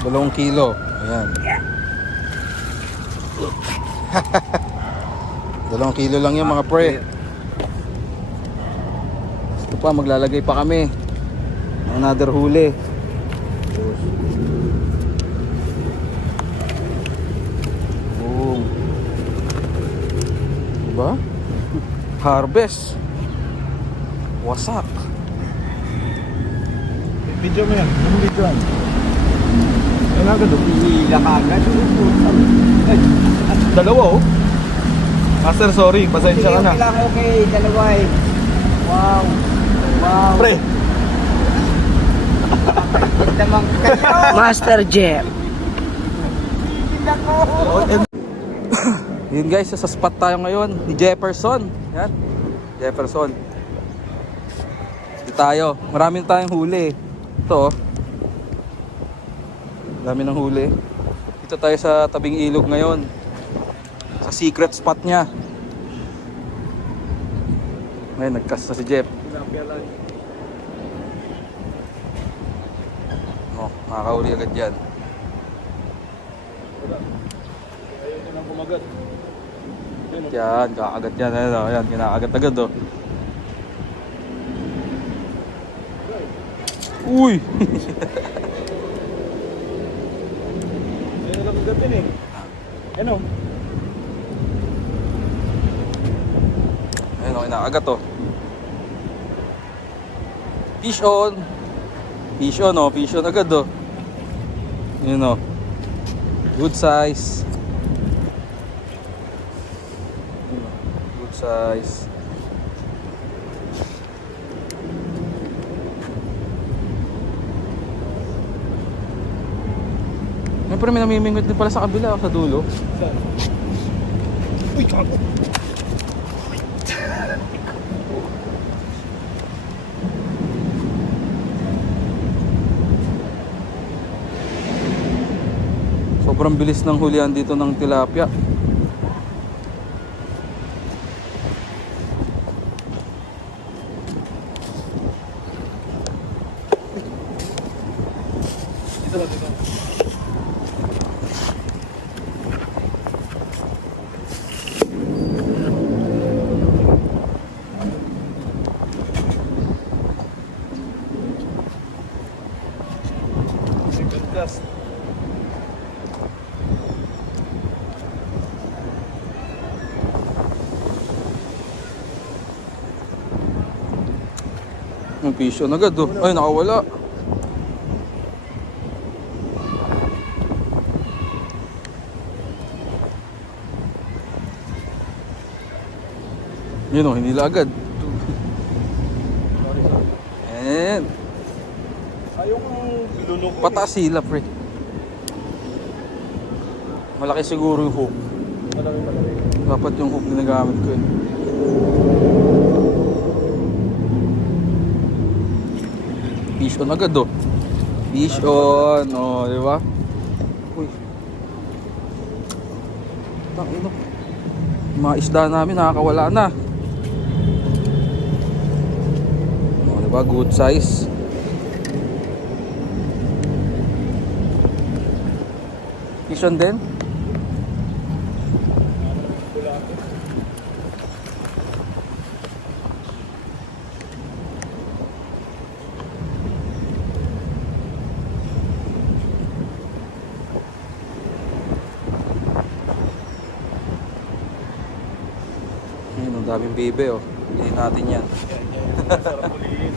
2 kilo. Ayan. 2 kilo lang yung mga pre. Ito pa, maglalagay pa kami. Another huli. Boom. Diba? Harvest. Wasak. Video mo yan. Anong video yan? Ano agad o? Hihila ka agad. Dalawa oh. Master, sorry. Pasensya ka na. Okay lang, okay. Dalawa eh. Wow. Wow. Pre. Damang kayo. Master Jeff. Hihila ko. Yun guys, sa spot tayo ngayon ni Jefferson. Yan. Jefferson. Dito tayo. Maraming tayong huli. Ito oh. Dami ng huli. Dito tayo sa tabing ilog ngayon. Sa secret spot niya. Ngayon, nagcast na si Jeff. Oh, makakahuli agad yan. Ayaw ko nang kumagat. Yan, kakagat yan. Ayan, kinakagat agad oh. Uy! Ayaw na lang kagatin eh. Ano? Ayun oh, kinakagat oh. Fish on. Fish on oh, fish on agad oh. Yun oh. Good size. Good size. Siyempre may namimingot din pala sa kabila sa dulo. Saan? Uy, kago. Sobrang bilis ng hulihan dito ng tilapia. Dito ba, dito? Second cast. Yung fish on agad oh. Ay, nakawala. Yun oh, hinila agad. Sorry, sorry. And Ayaw kong bilunok ko. pataas sila pre. Malaki siguro yung hook. Malaki. Dapat yung hook na nagamit ko eh. Fish on agad oh. Fish on. Oh, di ba? Uy. Tangino. Mga isda namin nakakawala na. Oh, di ba? Good size. Fish on din. Ayun, ang daming bibe oh. Hindi natin yan. Sarap ulihin.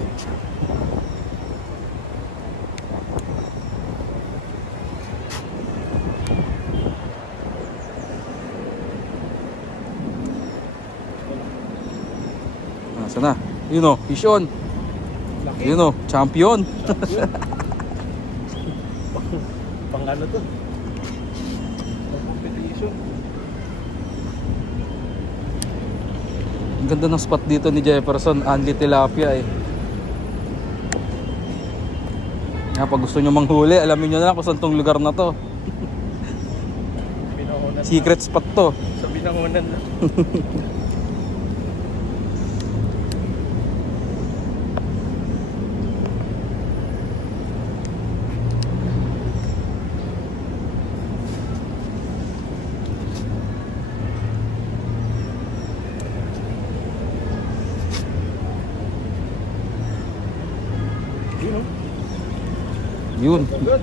Nasaan na? Yun oh, fish on. Laki. Yun oh, champion. Pang ano to? Pang competition. Ang ganda ng spot dito ni Jefferson, Anli Tilapia eh. Nga, pag gusto nyo manghuli, alamin nyo na kung saan tong lugar na to. Binangonan. Secret spot to. Sa binangonan na. Yun, oh. Yun. Agad.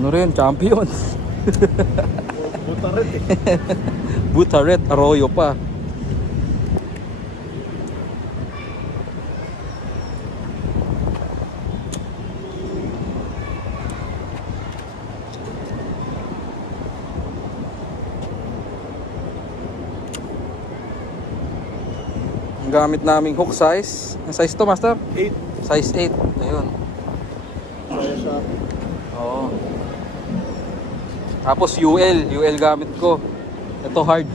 Ano rin, champion. Butaret eh. Butaret, Arroyo pa. Ang gamit naming hook size. Ang size to, master? 8. Size 8. Ayun. Kaya siya. Oo. Tapos UL gamit ko. Ito hard.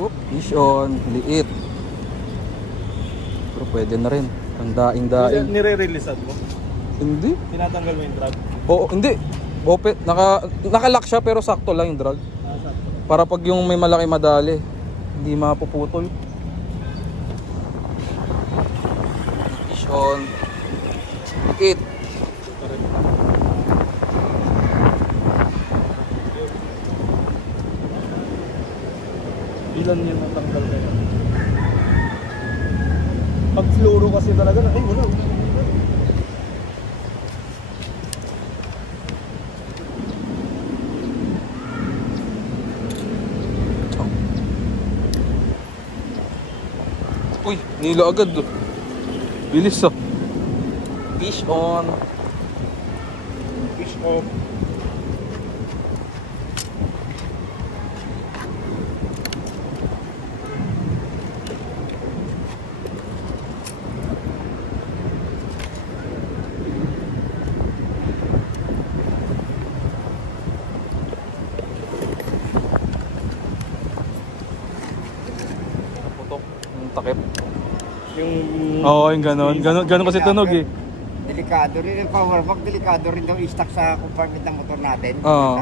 Oop, fish on, liit. Pero pwede na rin. Ang daing-daing. Nire-releasean mo? Hindi. Tinatanggal mo yung drag? Oo, hindi. Open, nakalock siya pero sakto lang yung drag. Sakto. Para pag yung may malaki madali, hindi mapuputol. Fish on, liit. Ilan yung natanggal kayo? Pag fluoro kasi talaga na, ay wala. Uy, nilo agad. Oh. Bilis oh. Fish on. Fish off. Naputok. Yung takip. Yung... Oo, yung ganon. Ganon kasi tunog eh. Delikado rin yung power bank. Delikado rin daw i-stack sa compartment ng motor natin.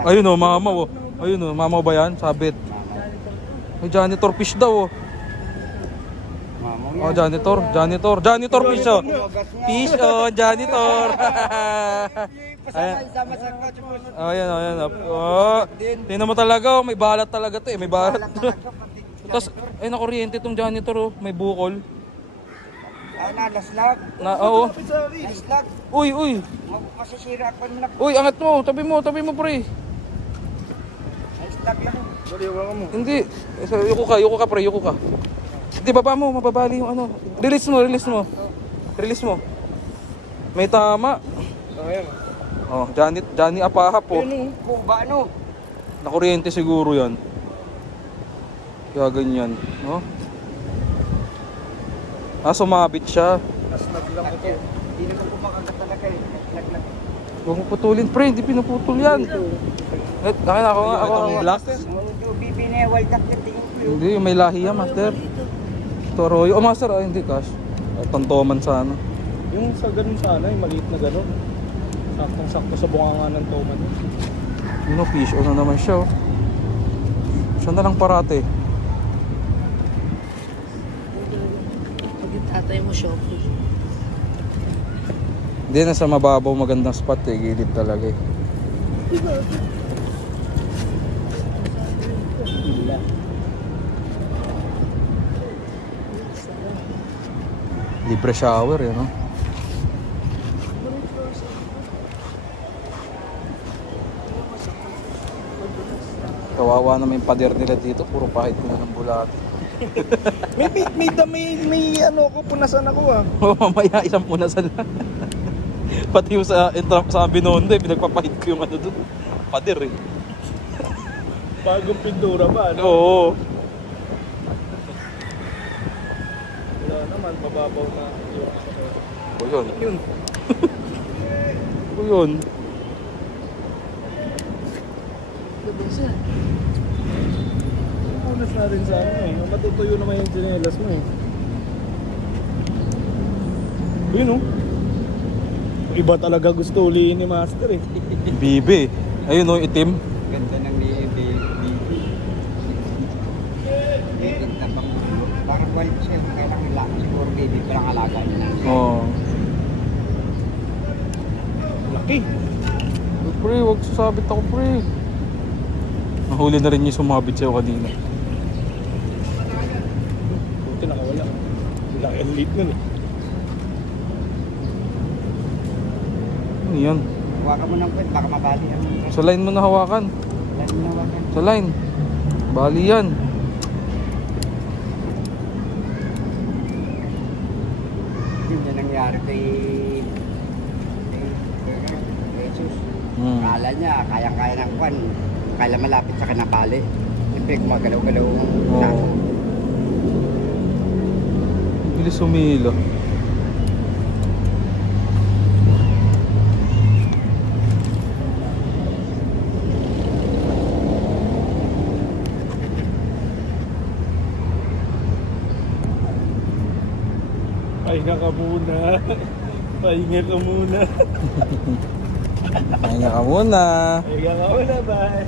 Ayun oh, mamaw oh. Ayun oh, mamaw ba yan? Sabit. Ay, janitor fish daw oh. Mamaw Oh, janitor fish oh. Fish oh, janitor. Sama sa coach mo. Oh, ayan. Oh, tingnan mo talaga oh, may balat talaga to eh, may balat. Tapos, ay nakuryente tong janitor oh, may bukol. Ay na, laslag. Oo. Laslag. Uy. Masisira ako na. Uy, angat mo, tabi mo pre. Laslag lang. Sorry, wala mo. Hindi. Yuko ka pre, yuko ka. Hindi, baba mo, mababali yung ano. Release mo. May tama. Oh, yan. Oh, Johnny Apaha po. Yun, kuba ano? Nakuryente siguro yan. Kaya ganyan. No? Sumabit siya. Naslag lang ito. Hindi naman kumakagat talaga eh. Laslag lang. Huwag mo putulin pre, hindi pinuputol yan. Nakina ako nga. Black. Bibi na wild duck na tingin ko. Hindi, may lahi yan, master. Ito, Arroyo. Oh, master, hindi, cash. Tantoman sana. Yung sa ganun sana, yung maliit na ganun. Saktong-sakto sa bunganga ng toman. Yun o, fish on na naman siya. Oh. Siya na lang parate. Pag yung tatay mo siya, Hindi, nasa mababaw magandang spot eh. Gilid talaga eh. Libre shower eh, no? Kawawa naman yung pader nila dito. Puro pahit ko na ng bulati. may ano ako, punasan ako ah. Oh, mamaya isang punasan lang. Pati yung sa Binondo eh, pinagpapahit ko yung ano doon. Pader eh. Bagong pintura ba? Ano? Oo. Wala naman, pababaw na yung ano. O yun. Yun. O yun. Punas na rin sa ano eh. Matutuyo naman yung tsinelas mo eh. Yun oh. Iba talaga gusto ulihin ni Master eh. Bibi. Ayun o, itim. Ganda ng bibi. Ganda bang parang wild siya. Kailangan lang siguro baby parang alaga niya. Oo. Laki. Pre, wag sasabit ako pre. Nahuli na rin yung sumabit sa'yo kanina. Buti nakawala. Laki ang lit nun eh. yan? Huwakan mo ng kwet, baka mabali ang... Sa line mo na hawakan. Dahil mo nawakan. Sa line. Bali yan. Yun yung nangyari kay Jesus. Hmm. Kala niya, kaya-kaya ng kwan. Kaya malapit sa kanapali. Siyempre, gumagalaw-galaw ang Oo. Bilis humilo. Pahinga ka muna. Pahinga ka muna. Pahinga ka muna. Pahinga ka muna, bye.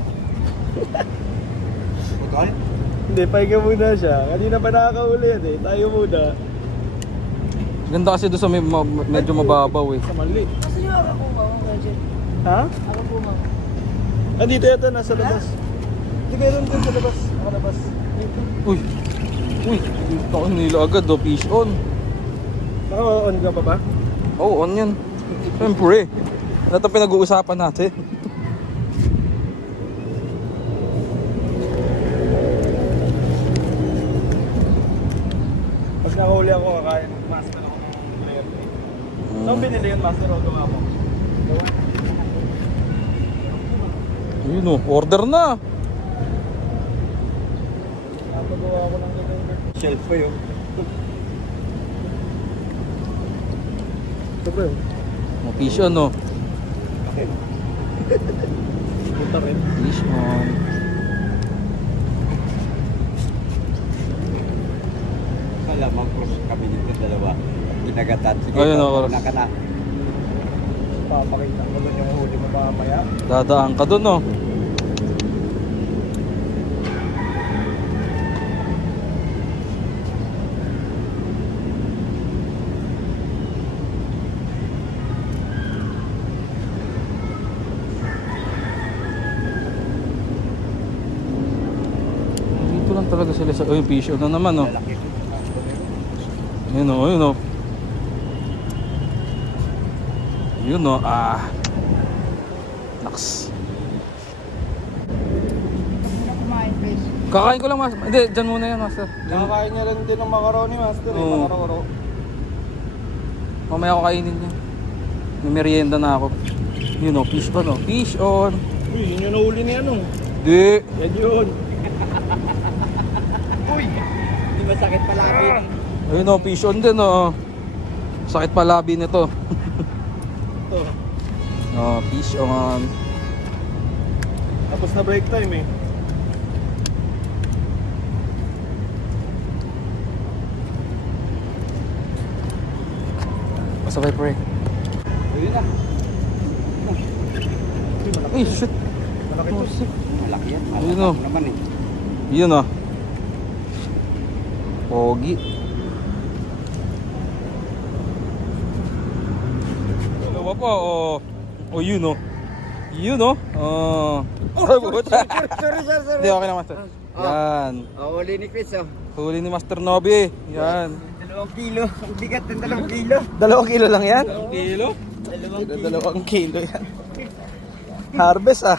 Putol? Hindi, pahinga muna siya. Kanina pa nakakauli yan eh. Tayo muna. Ganda kasi doon sa medyo mababaw eh. Sa mali. Gusto niyo ako mga dyan? Ha? Ako po mga. Andito ito, nasa labas. Hindi meron din sa labas. Nakalabas. Uy! Uy! Ako nila agad oh, fish on. Naka-on ka pa ba? Oo, on yan. Siyempre. Ano itong pinag-uusapan natin? Pag nakahuli ako, kakain. Master ako ng player. Saan binili yun, master? O gawa mo? Ayun oh, order na. Napagawa ako ng ganyan. Shelf ko yun. Ito ba yun? Oh, fish on oh. Punta rin. Fish on. Malamang cross kami dito dalawa. Kinagatan. Sige, Ayun, ako. na ka na. Papakita ko doon yung huli mo mamaya. Dadaan ka dun oh. Dito lang talaga sila sa... Oh, yung fish on na naman oh. Lalaki ko. Ayun oh, ayun oh. Yun oh, ah. Naks. Kumain, please. Kakain ko lang, master. Hindi, dyan muna yan, master. Nakakain niya rin din ng macaroni, master. Oo. Macaroro. Mamaya ako kainin niya. May merienda na ako. Yun oh, fish on oh. Fish on. Uy, yun yung nahuli ni ano. Di. Yan yun. Uy! Hindi masakit palabi. Ayun oh, fish on din oh. Sakit pa labi nito. Ito. Oh, fish on. Tapos na break time eh. Pasabay pre. Ayun na. Uy, malaki. Ay, shit. Malaki Oh, to. shit. Malaki yan. Ayun, Malaki oh. naman eh. Yun oh. Pogi. Dalawa pa oh. Oh, yun oh. Yun oh. Oh. Sorry, sir. Hindi, okay na master. Yan. Oh, huli ni Chris, oh. Huli ni Master Nobby. Yan. 2 kilo. Ang bigat ng 2 kilo. 2 kilo lang yan? 2 kilo? 2 kilo yan. Harvest ah.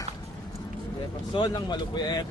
Person lang malupit.